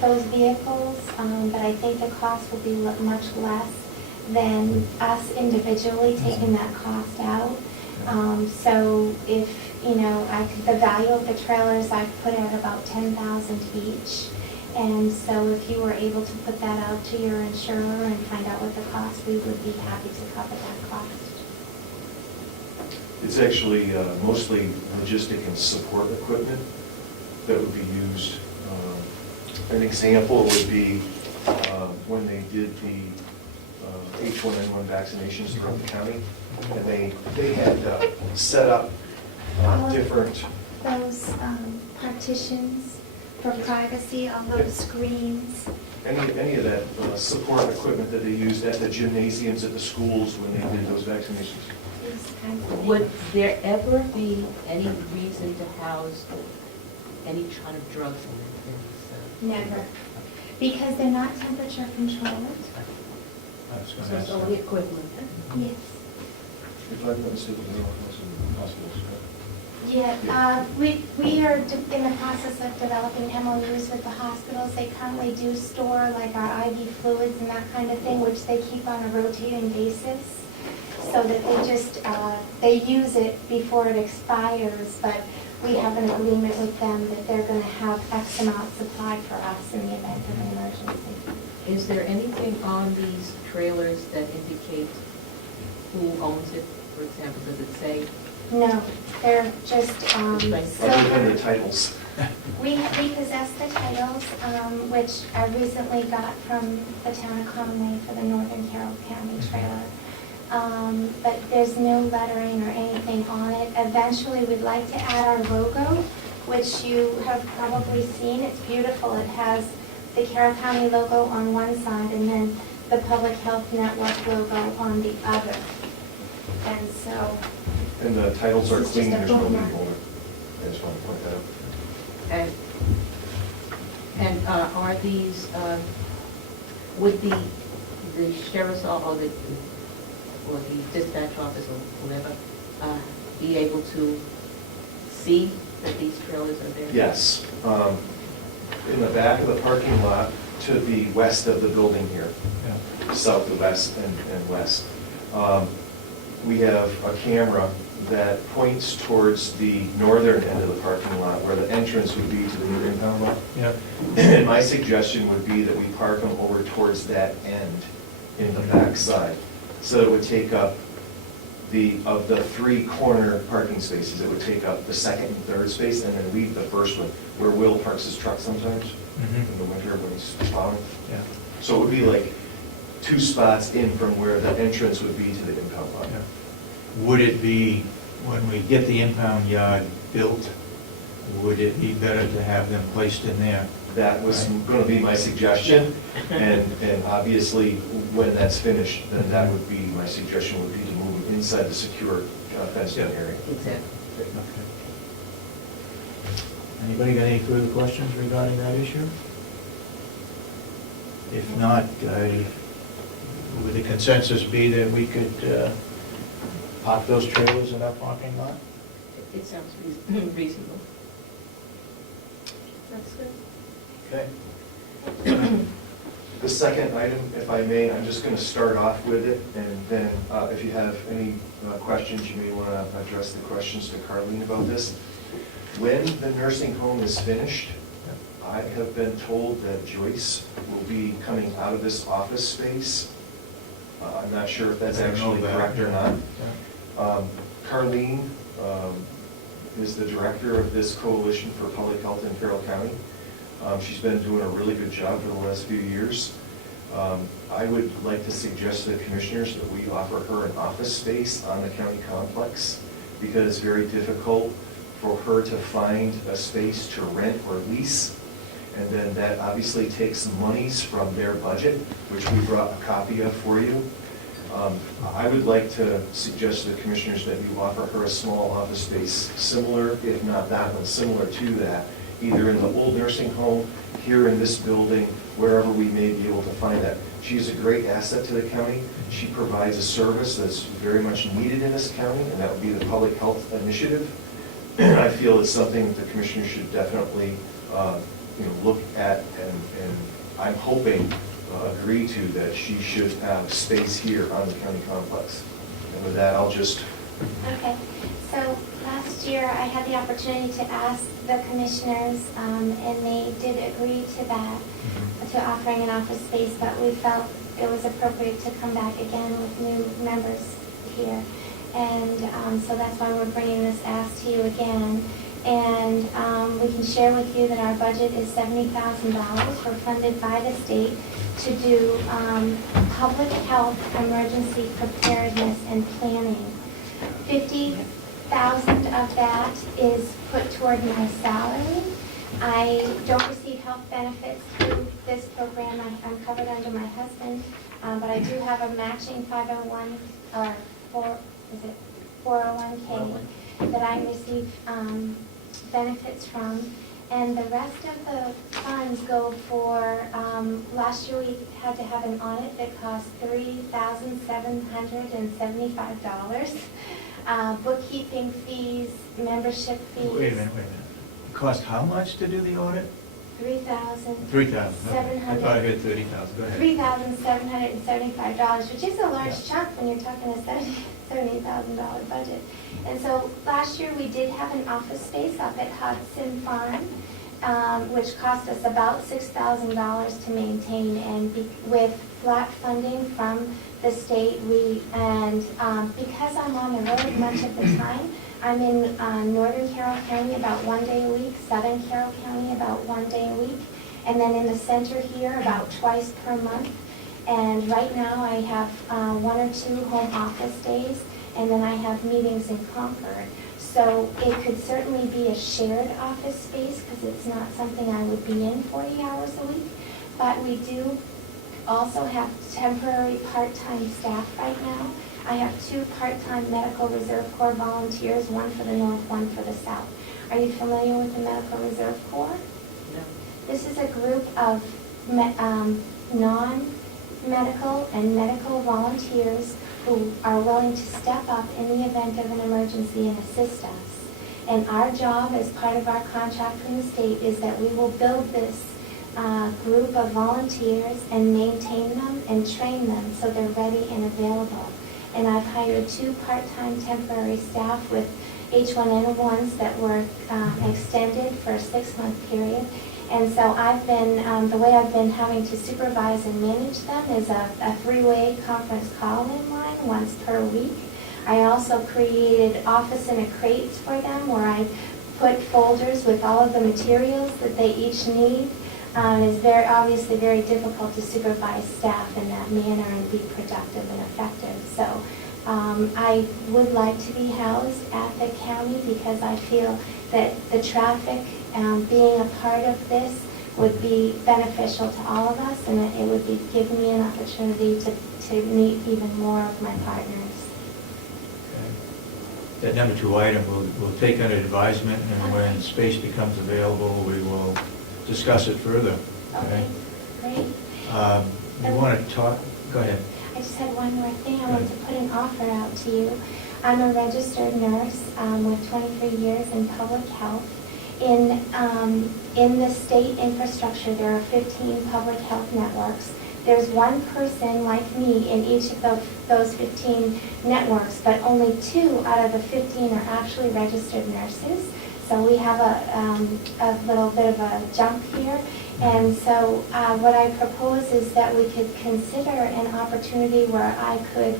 those vehicles, but I think the cost will be much less than us individually taking that cost out. So if, you know, the value of the trailers I've put at about $10,000 each. And so if you were able to put that out to your insurer and find out what the cost, we would be happy to cover that cost. It's actually mostly logistic and support equipment that would be used. An example would be when they did the H1N1 vaccinations throughout the county, and they had set up different... Those partitions for privacy on those screens. Any of that support equipment that they used at the gymnasiums at the schools when they did those vaccinations. Would there ever be any reason to house any kind of drugs in it? Never. Because they're not temperature controlled. So it's only equipment? Yes. If I'm not mistaken, they're all hospitals, Yeah, we are in the process of developing MOUs with the hospitals. They currently do store like our IV fluids and that kind of thing, which they keep on a rotating basis, so that they just, they use it before it expires, but we have an agreement with them that they're going to have X amount supplied for us in the event of an emergency. Is there anything on these trailers that indicate who owns it? For example, does it say? No, they're just Other than silver. the titles. We possess the titles, which I recently got from the town of Conway for the Northern Carroll County trailer. But there's no lettering or anything on it. Eventually, we'd like to add our logo, which you have probably seen. It's beautiful. It has the Carroll County logo on one side and then the Public Health Network logo on the other. And so... And the titles are It's clean, just a there's no bookmark. label. I just want to point that out. And are these, would the sheriff's office or the dispatch office or whoever be able to see that these trailers are there? Yes. In the back of the parking lot to the west of the building here, south to west and west, we have a camera that points towards the northern end of the parking lot where the entrance would be to the new impound lot. Yeah. And my suggestion would be that we park them over towards that end in the back side. So it would take up of the 3 corner parking spaces, it would take up the second and third space and then leave the first one where Will parks his truck sometimes in the winter when he's plowing. Yeah. So it would be like 2 spots in from where the entrance would be to the impound lot. Yeah. Would it be, when we get the impound yard built, would it be better to have them placed in there? That was Right. going to be my suggestion, and obviously, when that's finished, then that would be, my suggestion would be to move them inside the secure fenced-in area. Exactly. Okay. Anybody got any further questions regarding that issue? If not, would the consensus be that we could park those trailers in our parking lot? It sounds reasonable. That's good. Okay. The second item, if I may, I'm just going to start off with it, and then if you have any questions, you may want to address the questions to Carlene about this. When the nursing home is finished, I have been told that Joyce will be coming out of this office space. I'm not sure if that's actually correct or not. Carlene is the director of this coalition for public health in Carroll County. She's been doing a really good job for the last few years. I would like to suggest to the commissioners that we offer her an office space on the county complex, because it's very difficult for her to find a space to rent or lease. And then that obviously takes some monies from their budget, which we brought a copy of for you. I would like to suggest to the commissioners that you offer her a small office space similar, if not that one, similar to that, either in the old nursing home, here in this building, wherever we may be able to find that. She's a great asset to the county. She provides a service that's very much needed in this county, and that would be the public health initiative. I feel it's something that the commissioners should definitely look at and I'm hoping, agree to that she should have space here on the county complex. And with that, I'll just, Okay, so last year I had the opportunity to ask the commissioners, and they did agree to that, to offering an office space, but we felt it was appropriate to come back again with new members here. And so that's why we're bringing this ask to you again. And we can share with you that our budget is $70,000. We're funded by the state to do public health emergency preparedness and planning. 50,000 of that is put toward my salary. I don't receive health benefits through this program. I'm covered under my husband, but I do have a matching 501 or 401k that I receive benefits from. And the rest of the funds go for, last year we had to have an audit that cost $3,775. Bookkeeping fees, membership fees. Wait a minute. It cost how much to do the audit? $3,000. 3,000. Okay. I thought I heard 30,000. Go ahead. $3,775, which is a large chunk when you're talking a $70,000 budget. And so last year we did have an office space up at Hudson Farm, which cost us about $6,000 to maintain, and with flat funding from the state, because I'm on the road much of the time, I'm in northern Carroll County about 1 day a week, southern Carroll County about 1 day a week, and then in the center here about twice per month. And right now I have 1 or 2 home office days, and then I have meetings in Concord. So it could certainly be a shared office space because it's not something I would be in 40 hours a week. But we do also have temporary part-time staff right now. I have 2 part-time Medical Reserve Corps volunteers, one for the north, one for the south. Are you familiar with the Medical Reserve Corps? No. This is a group of non-medical and medical volunteers who are willing to step up in the event of an emergency and assist us. And our job as part of our contract from the state is that we will build this group of volunteers and maintain them and train them so they're ready and available. And I've hired 2 part-time temporary staff with H1N1s that were extended for a 6-month period. And so I've been, the way I've been having to supervise and manage them is a 3-way conference call-in line once per week. I also created office in a crates for them where I put folders with all of the materials that they each need. It's obviously very difficult to supervise staff in that manner and be productive and effective. So I would like to be housed at the county because I feel that the traffic, being a part of this, would be beneficial to all of us, and it would give me an opportunity to meet even more of my partners. Okay. That number 2 item we'll take under advisement, and when space becomes available, we will discuss it further. Okay, great. You want to talk? Go ahead. I just had one more thing. I wanted to put an offer out to you. I'm a registered nurse with 23 years in public health. In the state infrastructure, there are 15 public health networks. There's one person like me in each of those 15 networks, but only 2 out of the 15 are actually registered nurses. So we have a little bit of a jump here. And so what I propose is that we could consider an opportunity where I could,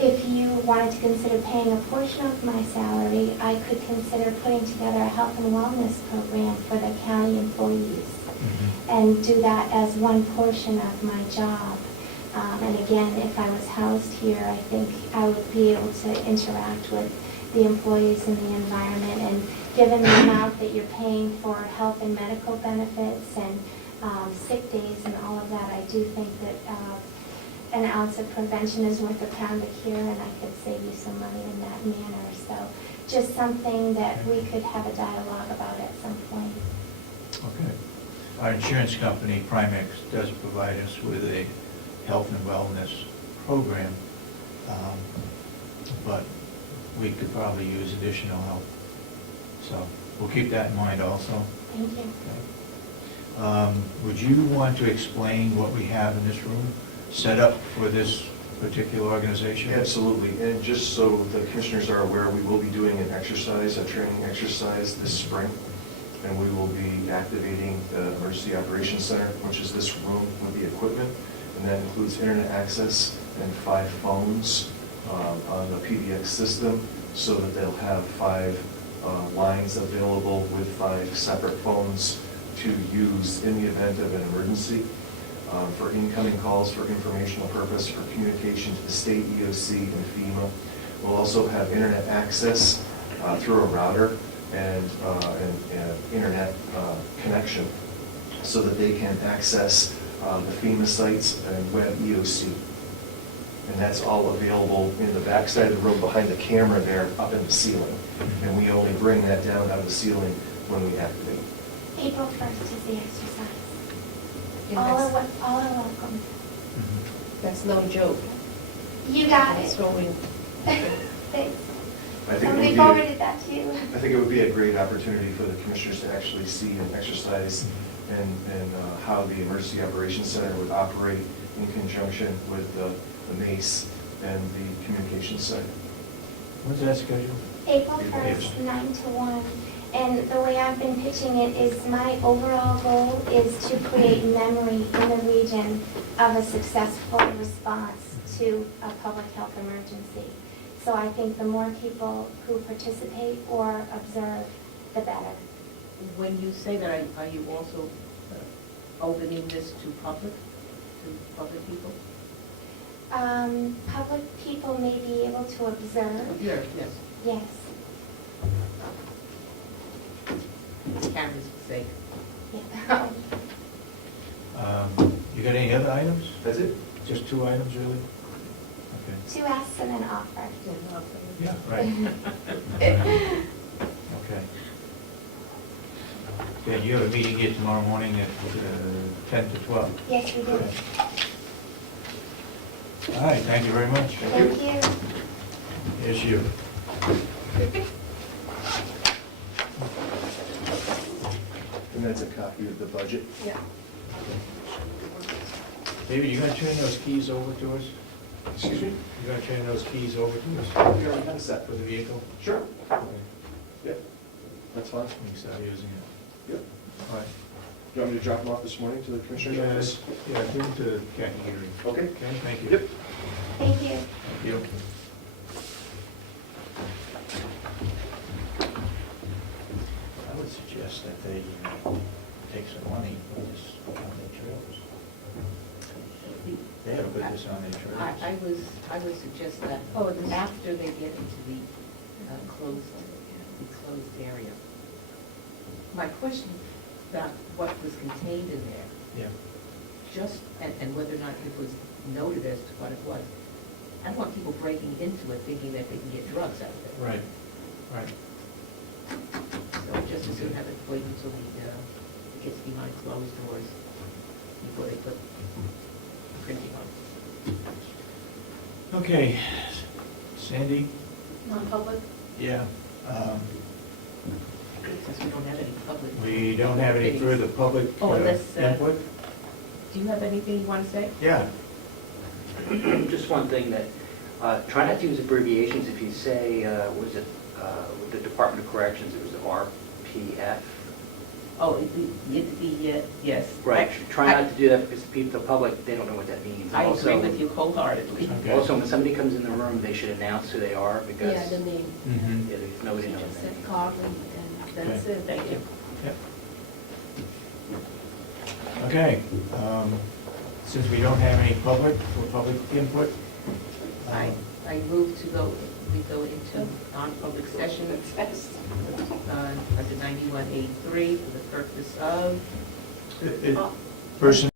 if you wanted to consider paying a portion of my salary, I could consider putting together a health and wellness program for the county employees and do that as one portion of my job. And again, if I was housed here, I think I would be able to interact with the employees in the environment. And given the amount that you're paying for health and medical benefits and sick days and all of that, I do think that an ounce of prevention is worth a pound of cure, and I could save you some money in that manner. So just something that we could have a dialogue about at some point. Okay. Our insurance company, Primex, does provide us with a health and wellness program, but we could probably use additional help. So we'll keep that in mind also. Thank you. Okay. Would you want to explain what we have in this room, set up for this particular organization? Absolutely, and just so the commissioners are aware, we will be doing an exercise, a training exercise this spring, and we will be activating the Emergency Operations Center, which is this room with the equipment, and that includes internet access and 5 phones on the PBX system, so that they'll have 5 lines available with 5 separate phones to use in the event of an emergency. For incoming calls, for informational purpose, for communication to the state EOC and FEMA. We'll also have internet access through a router and internet connection so that they can access the FEMA sites and web EOC. And that's all available in the backside of the room behind the camera there up in the ceiling. And we only bring that down out of the ceiling when we activate. April 1st is the exercise. Yeah, All are, that's- all are welcome. That's no joke. You got it. Throwing, Thanks. I think it would Somebody be- forwarded that to you. I think it would be a great opportunity for the commissioners to actually see and exercise and how the Emergency Operations Center would operate in conjunction with the MACE and the Communications Center. When's that scheduled? April April 1st, 9 to 1. And the way I've been pitching it is my overall goal is to create memory in the region of a successful response to a public health emergency. So I think the more people who participate or observe, the better. when you say that, are you also opening this to public people? Public people may be able to observe, Yes. yes. Karen's sake. Yeah. You got any other items? That's it? Just 2 items, really? Okay. 2 asks and an offer. Yeah, right. Okay. Okay, you have a meeting here tomorrow morning at 10 to 12. Yes, we do. All right, thank you very much. Thank you. Here's you. And that's a copy of the budget. Yeah. David, You gonna turn those keys over to us? excuse me? You gonna turn those keys over to us We already had a set. for the vehicle? Sure. Okay. Yep, that's fine. We can start using it. Yep. All right. You want me to drop them off this morning to the commissioner's office? Yeah, give them to Kathy Geary. Okay. Okay, thank you. Yep. Thank you. Thank you. I would suggest that they take some money for this on their trailers. They ought to put this on their trailers. I would suggest that, after they get into the closed area. My question about what was contained in there, Yeah. and whether or not it was noted as to what it was. I don't want people breaking into it thinking that they can get drugs out of it. Right, right. So just as soon have it wait until it gets behind closed doors before they put printing on. Okay, Sandy? Non-public? Yeah. Since we don't have any public. We don't have any further public Unless, input? do you have anything you want to say? Yeah. Just one thing that, try not to use abbreviations. If you say, was it, with the Department of Corrections, it was the RPF. Oh, yes. Right, try not to do that because the public, they don't know what that means. I agree Also- with you wholeheartedly. Okay. Also, when somebody comes in the room, they should announce who they are because Yeah, the name. Mm-hmm. yeah, there's nobody knows Just their said name. Carl and that's Okay. it. Thank you. Yep. Okay, since we don't have any public input, I move to we go into non-public session under 91A3 for the purpose of person